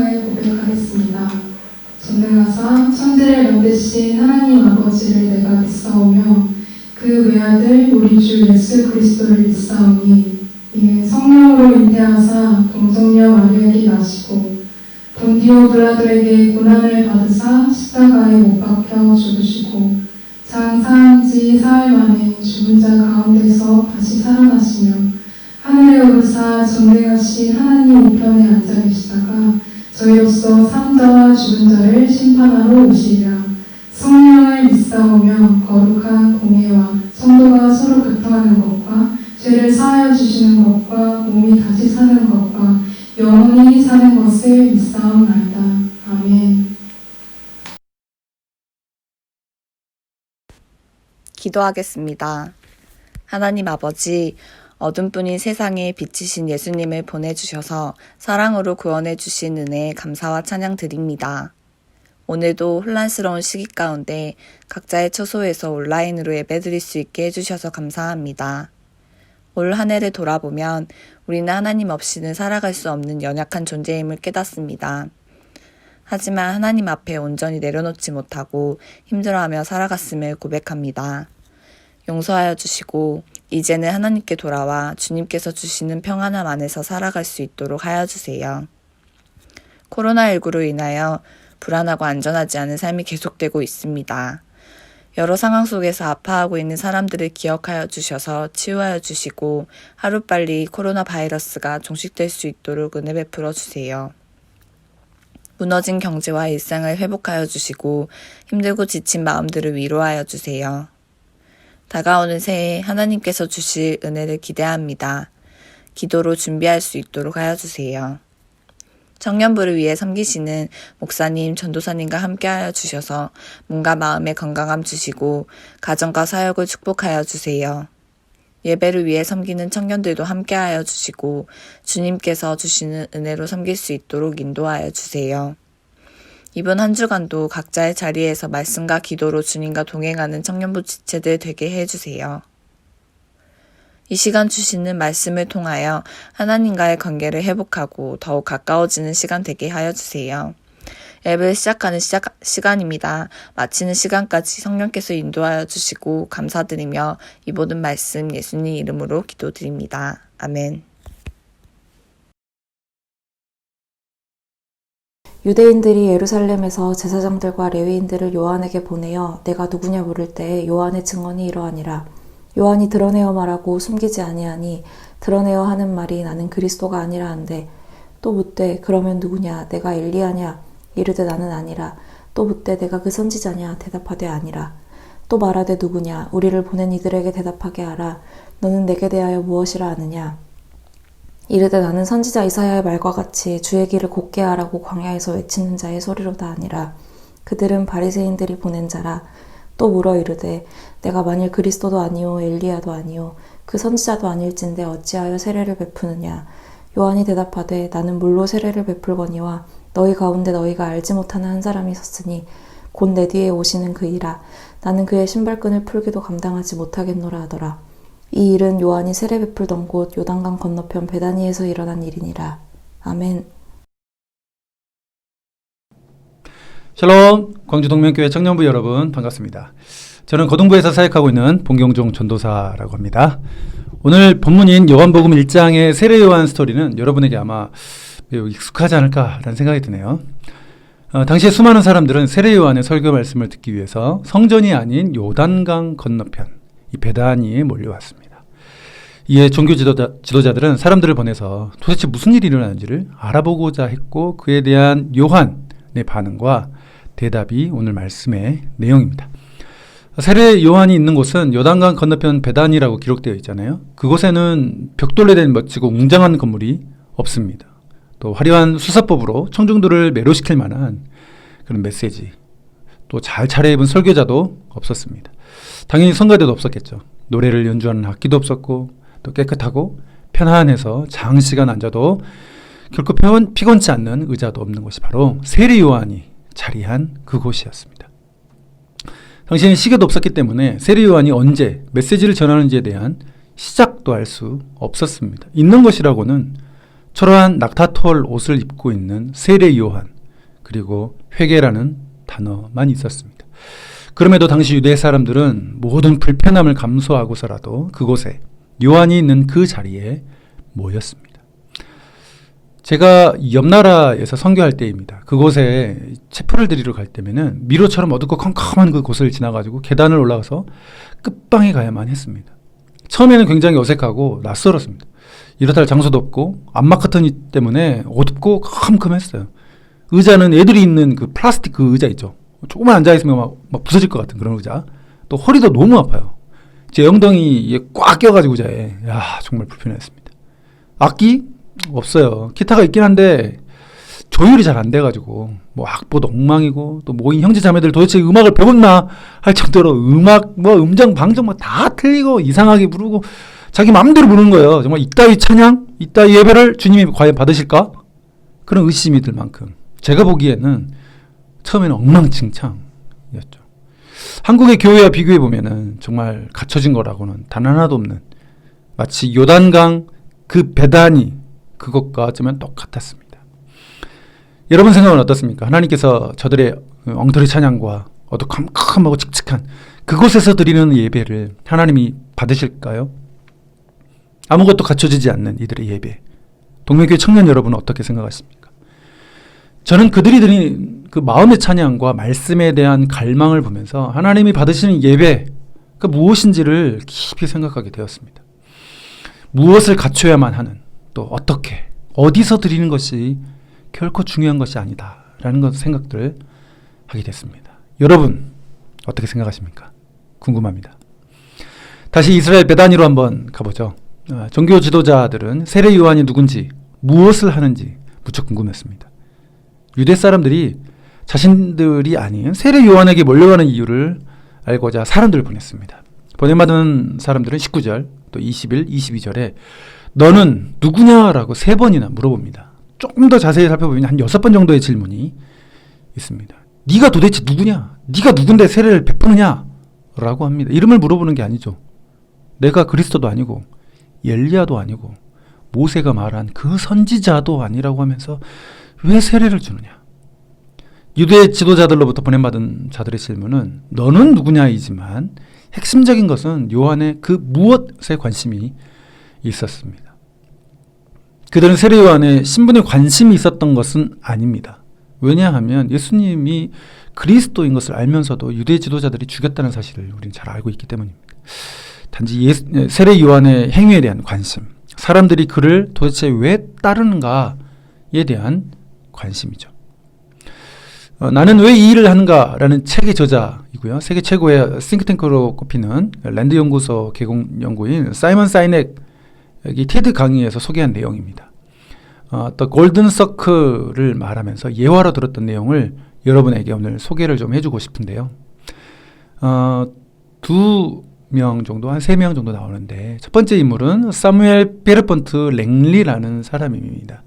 신앙을 고백하겠습니다. 전능하사 천지를 만드신 하나님 아버지를 내가 믿사오며 그 외아들 우리 주 예수 그리스도를 믿사오니 이는 성령으로 잉태하사 동정녀 마리아에게 나시고 본디오 빌라도에게 고난을 받으사 십자가에 못 박혀 죽으시고 장사한 지 사흘 만에 죽은 자 가운데서 다시 살아나시며 하늘에 오르사 전능하신 하나님 우편에 앉아 계시다가 저희로서 산자와 죽은 자를 심판하러 오시리라. 성령을 믿사오며 거룩한 공예와 성도가 서로 교통하는 것과 죄를 사하여 주시는 것과 몸이 다시 사는 것과 영원히 사는 것을 믿사옵나이다. 아멘. 기도하겠습니다. 하나님 아버지, 어둠뿐인 세상에 비치신 예수님을 보내주셔서 사랑으로 구원해 주신 은혜에 감사와 찬양 드립니다. 오늘도 혼란스러운 시기 가운데 각자의 처소에서 온라인으로 예배드릴 수 있게 해주셔서 감사합니다. 올 한 해를 돌아보면 우리는 하나님 없이는 살아갈 수 없는 연약한 존재임을 깨닫습니다. 하지만 하나님 앞에 온전히 내려놓지 못하고 힘들어하며 살아갔음을 고백합니다. 용서하여 주시고 이제는 하나님께 돌아와 주님께서 주시는 평안함 안에서 살아갈 수 있도록 하여 주세요. 코로나19로 인하여 불안하고 안전하지 않은 삶이 계속되고 있습니다. 여러 상황 속에서 아파하고 있는 사람들을 기억하여 주셔서 치유하여 주시고 하루빨리 코로나 바이러스가 종식될 수 있도록 은혜 베풀어 주세요. 무너진 경제와 일상을 회복하여 주시고 힘들고 지친 마음들을 위로하여 주세요. 다가오는 새해 하나님께서 주실 은혜를 기대합니다. 기도로 준비할 수 있도록 하여 주세요. 청년부를 위해 섬기시는 목사님, 전도사님과 함께하여 주셔서 몸과 마음의 건강함 주시고 가정과 사역을 축복하여 주세요. 예배를 위해 섬기는 청년들도 함께하여 주시고 주님께서 주시는 은혜로 섬길 수 있도록 인도하여 주세요. 이번 한 주간도 각자의 자리에서 말씀과 기도로 주님과 동행하는 청년부 지체들 되게 해주세요. 이 시간 주시는 말씀을 통하여 하나님과의 관계를 회복하고 더욱 가까워지는 시간 되게 하여 주세요. 앱을 시작하는 시간입니다. 마치는 시간까지 성령께서 인도하여 주시고 감사드리며 이 모든 말씀 예수님 이름으로 기도드립니다. 아멘. 유대인들이 예루살렘에서 제사장들과 레위인들을 요한에게 보내어 내가 누구냐 물을 때에 요한의 증언이 이러하니라. 요한이 드러내어 말하고 숨기지 아니하니 드러내어 하는 말이 나는 그리스도가 아니라 한데 또 묻되 그러면 누구냐 내가 엘리야냐 이르되 나는 아니라 또 묻되 내가 그 선지자냐 대답하되 아니라 또 말하되 누구냐 우리를 보낸 이들에게 대답하게 하라 너는 내게 대하여 무엇이라 하느냐 이르되 나는 선지자 이사야의 말과 같이 주의 길을 곧게 하라고 광야에서 외치는 자의 소리로다 아니라 그들은 바리새인들이 보낸 자라 또 물어 이르되 내가 만일 그리스도도 아니요 엘리야도 아니요 그 선지자도 아닐진데 어찌하여 세례를 베푸느냐 요한이 대답하되 나는 물로 세례를 베풀거니와 너희 가운데 너희가 알지 못하는 한 사람이 섰으니 곧 내 뒤에 오시는 그이라 나는 그의 신발끈을 풀기도 감당하지 못하겠노라 하더라. 이 일은 요한이 세례 베풀던 곳 요단강 건너편 베다니에서 일어난 일이니라. 아멘. 샬롬, 광주동명교회 청년부 여러분 반갑습니다. 저는 고등부에서 사역하고 있는 봉경종 전도사라고 합니다. 오늘 본문인 요한복음 1장의 세례 요한 스토리는 여러분에게 아마 매우 익숙하지 않을까라는 생각이 드네요. 당시에 수많은 사람들은 세례 요한의 설교 말씀을 듣기 위해서 성전이 아닌 요단강 건너편 이 베다니에 몰려왔습니다. 이에 종교 지도자들은 사람들을 보내서 도대체 무슨 일이 일어나는지를 알아보고자 했고 그에 대한 요한의 반응과 대답이 오늘 말씀의 내용입니다. 세례 요한이 있는 곳은 요단강 건너편 베다니라고 기록되어 있잖아요. 그곳에는 벽돌레된 멋지고 웅장한 건물이 없습니다. 또 화려한 수사법으로 청중들을 매료시킬 만한 그런 메시지, 또 잘 차려입은 설교자도 없었습니다. 당연히 성가대도 없었겠죠. 노래를 연주하는 악기도 없었고 또 깨끗하고 편안해서 장시간 앉아도 결코 피곤치 않는 의자도 없는 곳이 바로 세례 요한이 자리한 그곳이었습니다. 당시에는 시계도 없었기 때문에 세례 요한이 언제 메시지를 전하는지에 대한 시작도 할 수 없었습니다. 있는 것이라고는 초라한 낙타털 옷을 입고 있는 세례 요한, 그리고 회개라는 단어만 있었습니다. 그럼에도 당시 유대 사람들은 모든 불편함을 감수하고서라도 그곳에 요한이 있는 그 자리에 모였습니다. 제가 옆 나라에서 선교할 때입니다. 그곳에 체포를 드리러 갈 때면은 미로처럼 어둡고 컴컴한 그 곳을 지나가지고 계단을 올라가서 끝방에 가야만 했습니다. 처음에는 굉장히 어색하고 낯설었습니다. 이렇다 할 장소도 없고 암막 커튼이 때문에 어둡고 컴컴했어요. 의자는 애들이 있는 그 플라스틱 그 의자 있죠. 조금만 앉아있으면 막 부서질 것 같은 그런 의자. 또 허리도 너무 아파요. 제 엉덩이에 꽉 껴가지고 의자에. 야, 정말 불편했습니다. 악기? 없어요. 기타가 있긴 한데 조율이 잘 안 돼가지고 뭐 악보도 엉망이고 또 모인 형제 자매들 도대체 음악을 배웠나 할 정도로 음악 뭐 음정 방정 뭐 다 틀리고 이상하게 부르고 자기 마음대로 부르는 거예요. 정말 이따위 찬양, 이따위 예배를 주님이 과연 받으실까? 그런 의심이 들 만큼 제가 보기에는 처음에는 엉망진창이었죠. 한국의 교회와 비교해 보면은 정말 갖춰진 거라고는 단 하나도 없는, 마치 요단강 그 배단이 그것과 어쩌면 똑같았습니다. 여러분 생각은 어떻습니까? 하나님께서 저들의 엉터리 찬양과 어두컴컴하고 칙칙한 그곳에서 드리는 예배를 하나님이 받으실까요? 아무것도 갖춰지지 않는 이들의 예배, 동명교회 청년 여러분은 어떻게 생각하십니까? 저는 그들이 드린 그 마음의 찬양과 말씀에 대한 갈망을 보면서 하나님이 받으시는 예배가 무엇인지를 깊이 생각하게 되었습니다. 무엇을 갖춰야만 하는, 또 어떻게, 어디서 드리는 것이 결코 중요한 것이 아니다라는 생각들을 하게 됐습니다. 여러분 어떻게 생각하십니까? 궁금합니다. 다시 이스라엘 베다니로 한번 가보죠. 종교 지도자들은 세례 요한이 누군지, 무엇을 하는지 무척 궁금했습니다. 유대 사람들이 자신들이 아닌 세례 요한에게 몰려가는 이유를 알고자 사람들을 보냈습니다. 보내받은 사람들은 19절, 또 21, 22절에 너는 누구냐라고 3번이나 물어봅니다. 조금 더 자세히 살펴보면 한 6번 정도의 질문이 있습니다. 네가 도대체 누구냐? 네가 누군데 세례를 베푸느냐? 라고 합니다. 이름을 물어보는 게 아니죠. 내가 그리스도도 아니고 엘리야도 아니고 모세가 말한 그 선지자도 아니라고 하면서 왜 세례를 주느냐? 유대 지도자들로부터 보냄받은 자들의 질문은 너는 누구냐이지만 핵심적인 것은 요한의 그 무엇에 관심이 있었습니다. 그들은 세례 요한의 신분에 관심이 있었던 것은 아닙니다. 왜냐하면 예수님이 그리스도인 것을 알면서도 유대 지도자들이 죽였다는 사실을 우리는 잘 알고 있기 때문입니다. 단지 세례 요한의 행위에 대한 관심, 사람들이 그를 도대체 왜 따르는가에 대한 관심이죠. 나는 왜 이 일을 하는가라는 책의 저자이고요. 세계 최고의 싱크탱크로 꼽히는 랜드 연구소 개공 연구인 사이먼 사이넥 이 테드 강의에서 소개한 내용입니다. 또 골든 서클을 말하면서 예화로 들었던 내용을 여러분에게 오늘 소개를 좀 해주고 싶은데요. 2명 정도, 한 3명 정도 나오는데 첫 번째 인물은 사무엘 피에르폰트 랭리라는 사람입니다.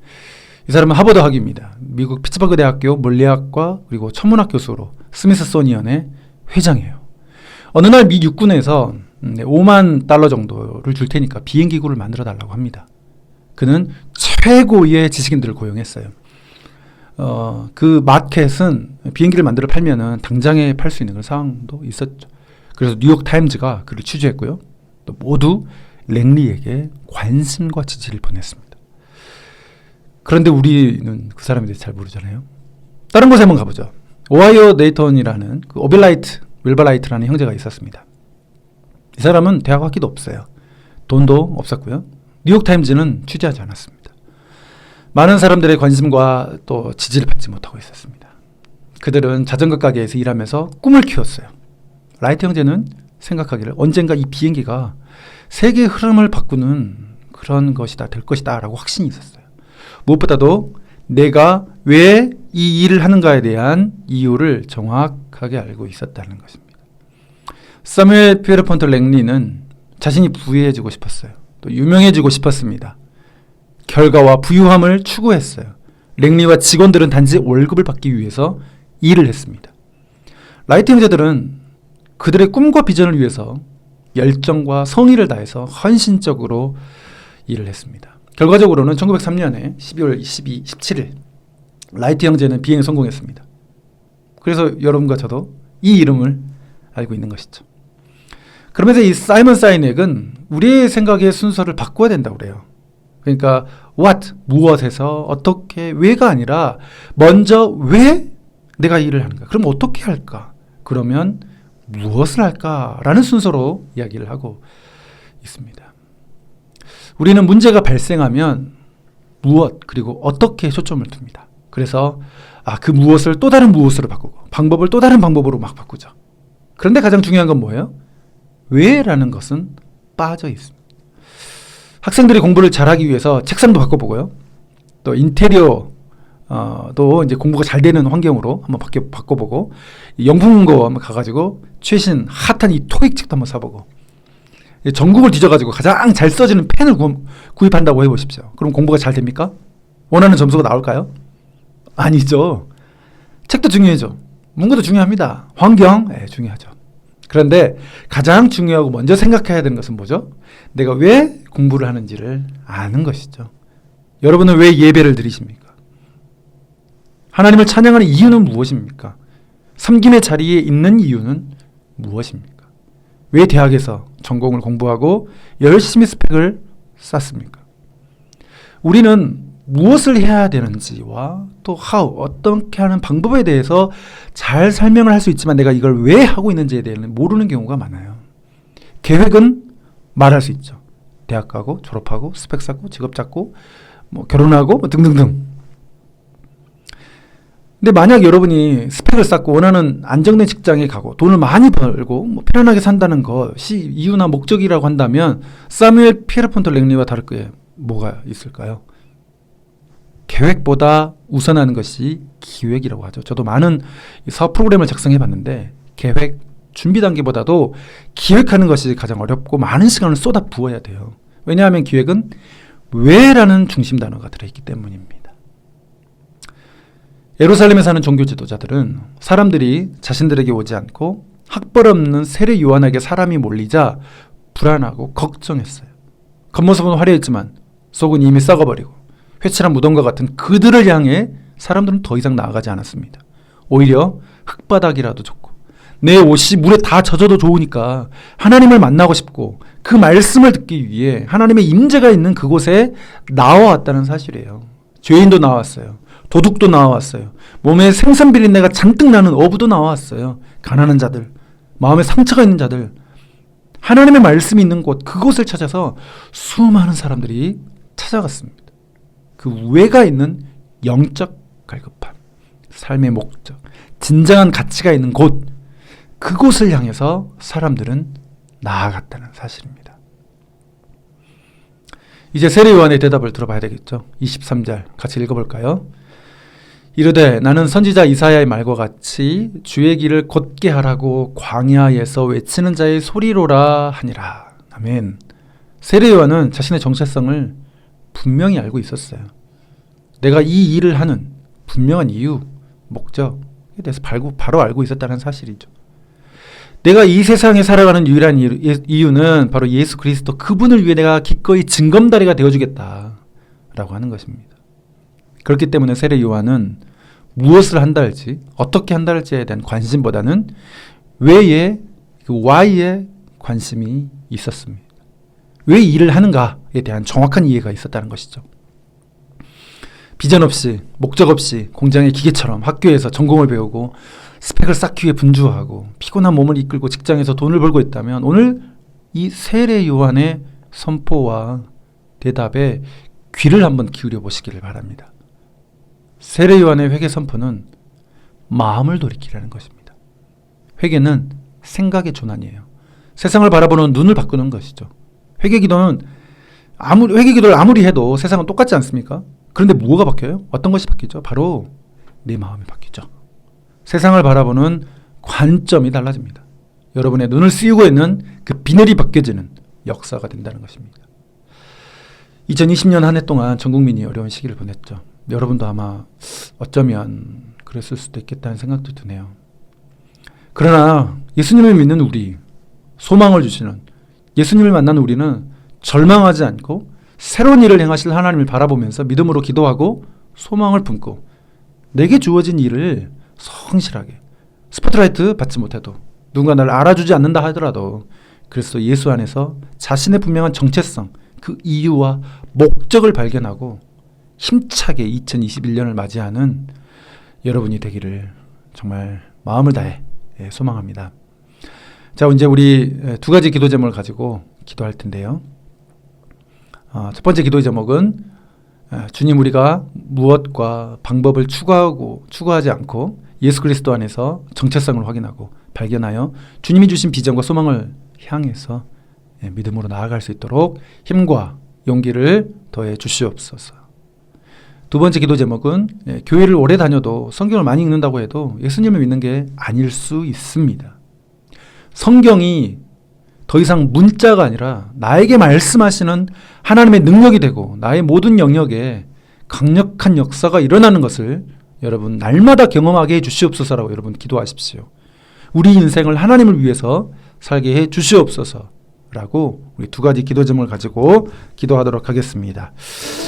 이 사람은 하버드 학위입니다. 미국 피츠버그 대학교 물리학과 그리고 천문학 교수로 스미스소니언의 회장이에요. 어느 날 미 육군에서 $50,000 정도를 줄 테니까 비행기구를 만들어 달라고 합니다. 그는 최고의 지식인들을 고용했어요. 그 마켓은 비행기를 만들어 팔면은 당장에 팔 수 있는 그런 상황도 있었죠. 그래서 뉴욕 타임즈가 그를 취재했고요. 또 모두 랭리에게 관심과 지지를 보냈습니다. 그런데 우리는 그 사람에 대해서 잘 모르잖아요. 다른 곳에 한번 가보죠. 오하이오 네이턴이라는 그 오빌라이트, 윌버라이트라는 형제가 있었습니다. 이 사람은 대학 학위도 없어요. 돈도 없었고요. 뉴욕타임즈는 취재하지 않았습니다. 많은 사람들의 관심과 또 지지를 받지 못하고 있었습니다. 그들은 자전거 가게에서 일하면서 꿈을 키웠어요. 라이트 형제는 생각하기를 언젠가 이 비행기가 세계의 흐름을 바꾸는 그런 것이다, 될 것이다 라고 확신이 있었어요. 무엇보다도 내가 왜 이 일을 하는가에 대한 이유를 정확하게 알고 있었다는 것입니다. 사무엘 피에르폰트 랭리는 자신이 부유해지고 싶었어요. 또 유명해지고 싶었습니다. 결과와 부유함을 추구했어요. 랭리와 직원들은 단지 월급을 받기 위해서 일을 했습니다. 라이트 형제들은 그들의 꿈과 비전을 위해서 열정과 성의를 다해서 헌신적으로 일을 했습니다. 결과적으로는 1903년에 12월 17일 라이트 형제는 비행에 성공했습니다. 그래서 여러분과 저도 이 이름을 알고 있는 것이죠. 그러면서 이 사이먼 사이넥은 우리의 생각의 순서를 바꿔야 된다고 그래요. 그러니까 what, 무엇에서 어떻게, 왜가 아니라 먼저 왜 내가 이 일을 하는가? 그럼 어떻게 할까? 그러면 무엇을 할까라는 순서로 이야기를 하고 있습니다. 우리는 문제가 발생하면 무엇 그리고 어떻게 초점을 둡니다. 그래서 그 무엇을 또 다른 무엇으로 바꾸고 방법을 또 다른 방법으로 막 바꾸죠. 그런데 가장 중요한 건 뭐예요? 왜라는 것은 빠져 있습니다. 학생들이 공부를 잘하기 위해서 책상도 바꿔보고요. 또 인테리어 또 이제 공부가 잘 되는 환경으로 한번 바꿔보고 영풍고 한번 가가지고 최신 핫한 이 토익 책도 한번 사보고 전국을 뒤져가지고 가장 잘 써지는 펜을 구입한다고 해보십시오. 그럼 공부가 잘 됩니까? 원하는 점수가 나올까요? 아니죠. 책도 중요하죠. 문구도 중요합니다. 환경 중요하죠. 그런데 가장 중요하고 먼저 생각해야 되는 것은 뭐죠? 내가 왜 공부를 하는지를 아는 것이죠. 여러분은 왜 예배를 드리십니까? 하나님을 찬양하는 이유는 무엇입니까? 섬김의 자리에 있는 이유는 무엇입니까? 왜 대학에서 전공을 공부하고 열심히 스펙을 쌓습니까? 우리는 무엇을 해야 되는지와 또 how, 어떻게 하는 방법에 대해서 잘 설명을 할 수 있지만 내가 이걸 왜 하고 있는지에 대해서는 모르는 경우가 많아요. 계획은 말할 수 있죠. 대학 가고 졸업하고 스펙 쌓고 직업 잡고 뭐 결혼하고 뭐 등등등. 근데 만약 여러분이 스펙을 쌓고 원하는 안정된 직장에 가고 돈을 많이 벌고 뭐 편안하게 산다는 것이 이유나 목적이라고 한다면 사무엘 피에르폰트 랭리와 다를 게 뭐가 있을까요? 계획보다 우선하는 것이 기획이라고 하죠. 저도 많은 사업 프로그램을 작성해 봤는데 계획, 준비 단계보다도 기획하는 것이 가장 어렵고 많은 시간을 쏟아 부어야 돼요. 왜냐하면 기획은 왜라는 중심 단어가 들어있기 때문입니다. 예루살렘에 사는 종교 지도자들은 사람들이 자신들에게 오지 않고 학벌 없는 세례 요한에게 사람이 몰리자 불안하고 걱정했어요. 겉모습은 화려했지만 속은 이미 썩어버리고 회칠한 무덤과 같은 그들을 향해 사람들은 더 이상 나아가지 않았습니다. 오히려 흙바닥이라도 좋고 내 옷이 물에 다 젖어도 좋으니까 하나님을 만나고 싶고 그 말씀을 듣기 위해 하나님의 임재가 있는 그곳에 나와왔다는 사실이에요. 죄인도 나왔어요. 도둑도 나와왔어요. 몸에 생선 비린내가 잔뜩 나는 어부도 나와왔어요. 가난한 자들, 마음에 상처가 있는 자들, 하나님의 말씀이 있는 곳, 그곳을 찾아서 수많은 사람들이 찾아갔습니다. 그 왜가 있는 영적 갈급함, 삶의 목적, 진정한 가치가 있는 곳, 그곳을 향해서 사람들은 나아갔다는 사실입니다. 이제 세례 요한의 대답을 들어봐야 되겠죠. 23절 같이 읽어볼까요? 이르되 나는 선지자 이사야의 말과 같이 주의 길을 곧게 하라고 광야에서 외치는 자의 소리로라 하니라. 아멘. 세례 요한은 자신의 정체성을 분명히 알고 있었어요. 내가 이 일을 하는 분명한 이유, 목적에 대해서 바로 알고 있었다는 사실이죠. 내가 이 세상에 살아가는 유일한 이유는 바로 예수 그리스도 그분을 위해 내가 기꺼이 징검다리가 되어주겠다라고 하는 것입니다. 그렇기 때문에 세례 요한은 무엇을 한다 할지 어떻게 한다 할지에 대한 관심보다는 왜의 그 why에 관심이 있었습니다. 왜 이 일을 하는가에 대한 정확한 이해가 있었다는 것이죠. 비전 없이 목적 없이 공장의 기계처럼 학교에서 전공을 배우고 스펙을 쌓기 위해 분주하고 피곤한 몸을 이끌고 직장에서 돈을 벌고 있다면 오늘 이 세례 요한의 선포와 대답에 귀를 한번 기울여 보시기를 바랍니다. 세례 요한의 회개 선포는 마음을 돌이키라는 것입니다. 회개는 생각의 전환이에요. 세상을 바라보는 눈을 바꾸는 것이죠. 회개 기도를 아무리 해도 세상은 똑같지 않습니까? 그런데 뭐가 바뀌어요? 어떤 것이 바뀌죠? 바로 내 마음이 바뀌죠. 세상을 바라보는 관점이 달라집니다. 여러분의 눈을 씌우고 있는 그 비늘이 벗겨지는 역사가 된다는 것입니다. 2020년 한 해 동안 전 국민이 어려운 시기를 보냈죠. 여러분도 아마 어쩌면 그랬을 수도 있겠다는 생각도 드네요. 그러나 예수님을 믿는 우리, 소망을 주시는 예수님을 만난 우리는 절망하지 않고 새로운 일을 행하실 하나님을 바라보면서 믿음으로 기도하고 소망을 품고 내게 주어진 일을 성실하게 스포트라이트 받지 못해도 누군가 나를 알아주지 않는다 하더라도 그리스도 예수 안에서 자신의 분명한 정체성, 그 이유와 목적을 발견하고 힘차게 2021년을 맞이하는 여러분이 되기를 정말 마음을 다해 소망합니다. 자, 이제 우리 두 가지 기도 제목을 가지고 기도할 텐데요. 첫 번째 기도 제목은 주님, 우리가 무엇과 방법을 추구하지 않고 예수 그리스도 안에서 정체성을 확인하고 발견하여 주님이 주신 비전과 소망을 향해서 믿음으로 나아갈 수 있도록 힘과 용기를 더해 주시옵소서. 두 번째 기도 제목은 교회를 오래 다녀도 성경을 많이 읽는다고 해도 예수님을 믿는 게 아닐 수 있습니다. 성경이 더 이상 문자가 아니라 나에게 말씀하시는 하나님의 능력이 되고 나의 모든 영역에 강력한 역사가 일어나는 것을 여러분 날마다 경험하게 해 주시옵소서라고 여러분 기도하십시오. 우리 인생을 하나님을 위해서 살게 해 주시옵소서라고 우리 두 가지 기도 제목을 가지고 기도하도록 하겠습니다.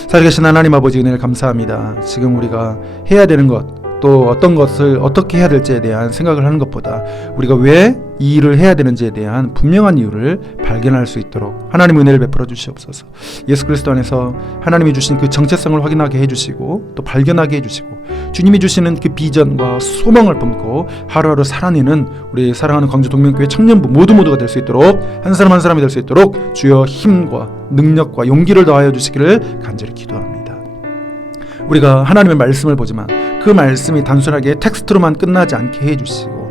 살아계신 하나님 아버지, 은혜를 감사합니다. 지금 우리가 해야 되는 것, 또 어떤 것을 어떻게 해야 될지에 대한 생각을 하는 것보다 우리가 왜 이 일을 해야 되는지에 대한 분명한 이유를 발견할 수 있도록 하나님 은혜를 베풀어 주시옵소서. 예수 그리스도 안에서 하나님이 주신 그 정체성을 확인하게 해주시고 또 발견하게 해주시고 주님이 주시는 그 비전과 소망을 품고 하루하루 살아내는 우리 사랑하는 광주 동명교회 청년부 모두가 될 수 있도록 한 사람 한 사람이 될 수 있도록 주여 힘과 능력과 용기를 더하여 주시기를 간절히 기도합니다. 우리가 하나님의 말씀을 보지만 그 말씀이 단순하게 텍스트로만 끝나지 않게 해주시고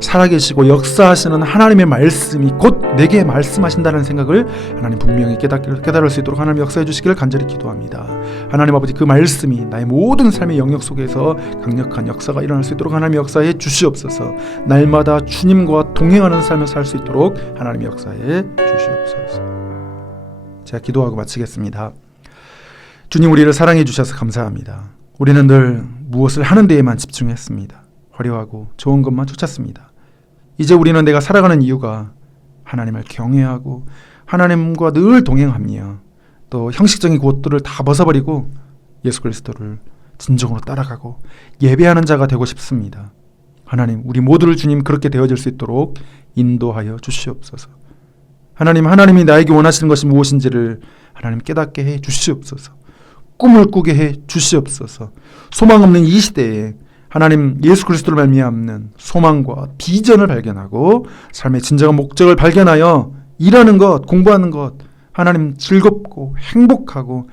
살아계시고 역사하시는 하나님의 말씀이 곧 내게 말씀하신다는 생각을 하나님 분명히 깨달을 수 있도록 하나님 역사해 주시기를 간절히 기도합니다. 하나님 아버지, 그 말씀이 나의 모든 삶의 영역 속에서 강력한 역사가 일어날 수 있도록 하나님 역사해 주시옵소서. 날마다 주님과 동행하는 삶을 살 수 있도록 하나님 역사해 주시옵소서. 제가 기도하고 마치겠습니다. 주님, 우리를 사랑해 주셔서 감사합니다. 우리는 늘 무엇을 하는 데에만 집중했습니다. 화려하고 좋은 것만 쫓았습니다. 이제 우리는 내가 살아가는 이유가 하나님을 경외하고 하나님과 늘 동행하며 또 형식적인 것들을 다 벗어버리고 예수 그리스도를 진정으로 따라가고 예배하는 자가 되고 싶습니다. 하나님, 우리 모두를 주님 그렇게 되어질 수 있도록 인도하여 주시옵소서. 하나님이 나에게 원하시는 것이 무엇인지를 하나님 깨닫게 해 주시옵소서. 꿈을 꾸게 해 주시옵소서. 소망 없는 이 시대에 하나님 예수 그리스도를 말미암는 소망과 비전을 발견하고 삶의 진정한 목적을 발견하여 일하는 것, 공부하는 것, 하나님 즐겁고 행복하고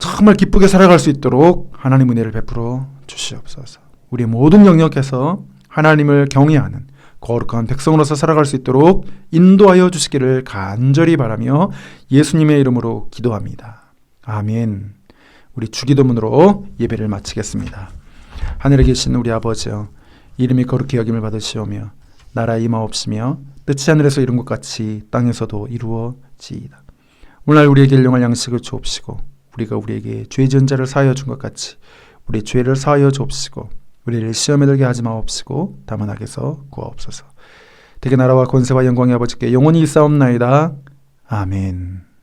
정말 기쁘게 살아갈 수 있도록 하나님 은혜를 베풀어 주시옵소서. 우리 모든 영역에서 하나님을 경외하는 거룩한 백성으로서 살아갈 수 있도록 인도하여 주시기를 간절히 바라며 예수님의 이름으로 기도합니다. 아멘. 우리 주기도문으로 예배를 마치겠습니다. 하늘에 계신 우리 아버지여, 이름이 거룩히 여김을 받으시오며 나라 임하옵시며 뜻이 하늘에서 이룬 것 같이 땅에서도 이루어지이다. 오늘 우리에게 일용할 양식을 주옵시고 우리가 우리에게 죄 지은 자를 사하여 준 것 같이 우리 죄를 사하여 주옵시고 우리를 시험에 들게 하지 마옵시고 다만 악에서 구하옵소서. 대개 나라와 권세와 영광의 아버지께 영원히 있사옵나이다. 아멘.